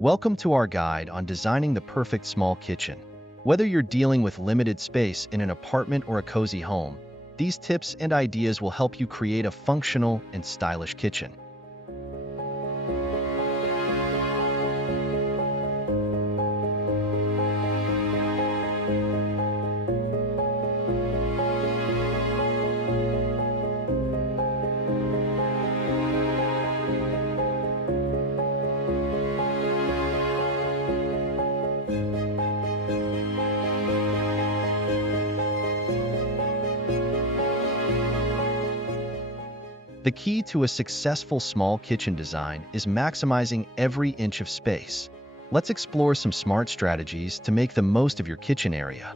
Welcome to our guide on designing the perfect small kitchen. Whether you're dealing with limited space in an apartment or a cozy home, these tips and ideas will help you create a functional and stylish kitchen. The key to a successful small kitchen design is maximizing every inch of space. Let's explore some smart strategies to make the most of your kitchen area.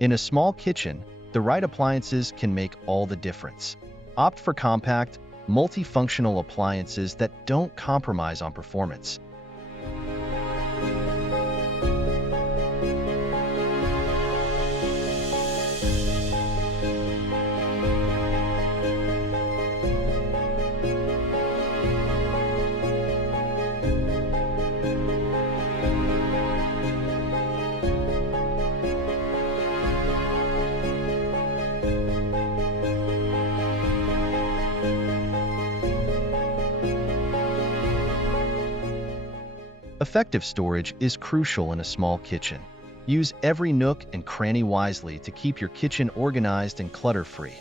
In a small kitchen, the right appliances can make all the difference. Opt for compact, multifunctional appliances that don't compromise on performance. Effective storage is crucial in a small kitchen. Use every nook and cranny wisely to keep your kitchen organized and clutter-free.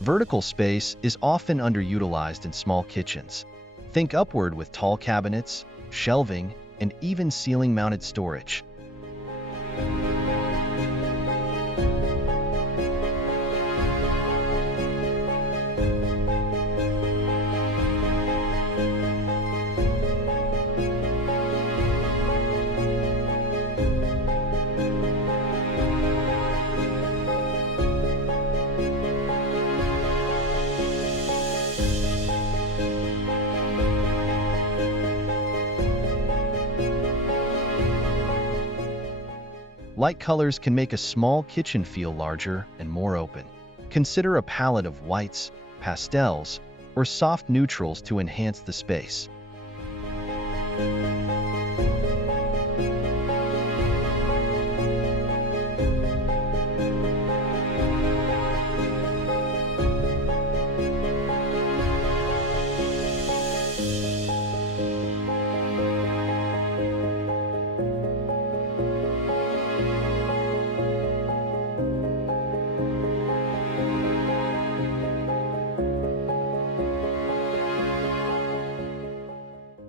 Vertical space is often underutilized in small kitchens. Think upward with tall cabinets, shelving, and even ceiling-mounted storage. Light colors can make a small kitchen feel larger and more open. Consider a palette of whites, pastels, or soft neutrals to enhance the space.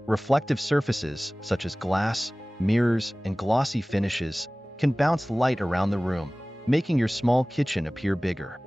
Reflective surfaces, such as glass, mirrors, and glossy finishes, can bounce light around the room, making your small kitchen appear bigger.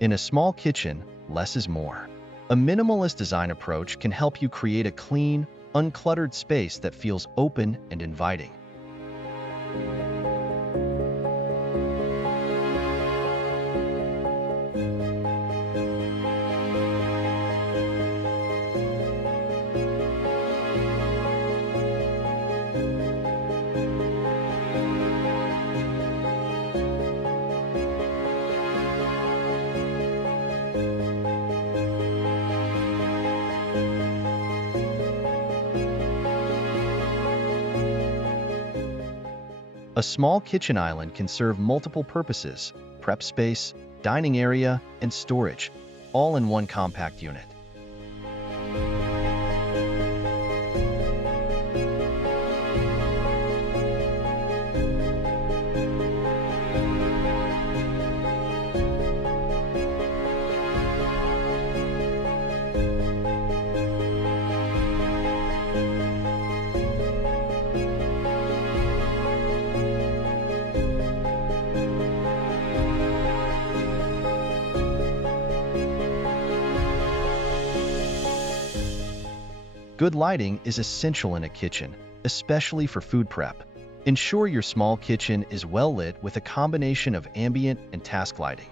In a small kitchen, less is more. A minimalist design approach can help you create a clean, uncluttered space that feels open and inviting. A small kitchen island can serve multiple purposes: prep space, dining area, and storage, all in one compact unit. Good lighting is essential in a kitchen, especially for food prep. Ensure your small kitchen is well lit with a combination of ambient and task lighting.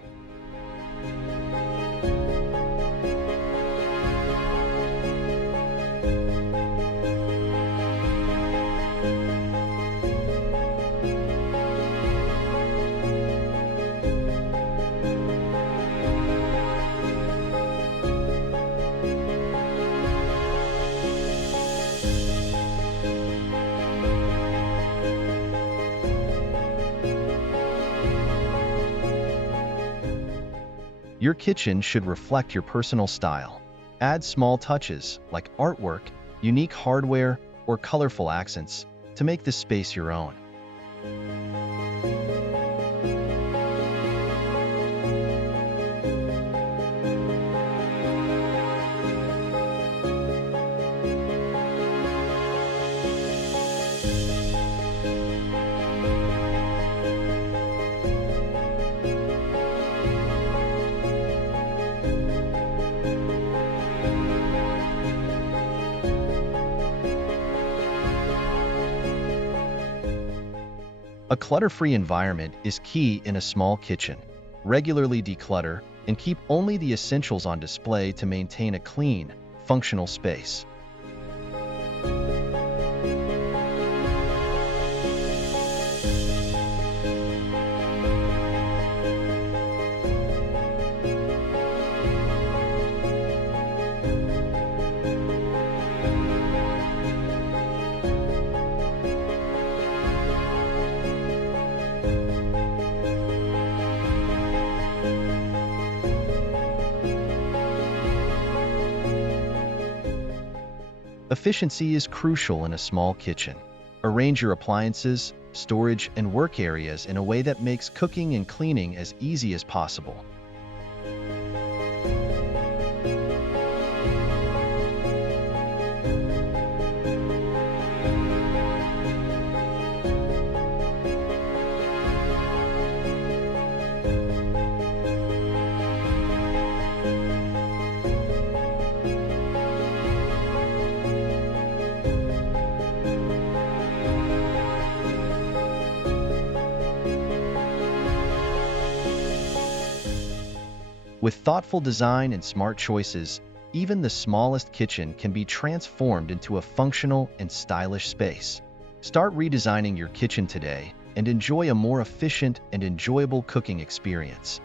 Your kitchen should reflect your personal style. Add small touches like artwork, unique hardware, or colorful accents to make the space your own. A clutter-free environment is key in a small kitchen. Regularly declutter and keep only the essentials on display to maintain a clean, functional space. Efficiency is crucial in a small kitchen. Arrange your appliances, storage, and work areas in a way that makes cooking and cleaning as easy as possible. With thoughtful design and smart choices, even the smallest kitchen can be transformed into a functional and stylish space. Start redesigning your kitchen today and enjoy a more efficient and enjoyable cooking experience.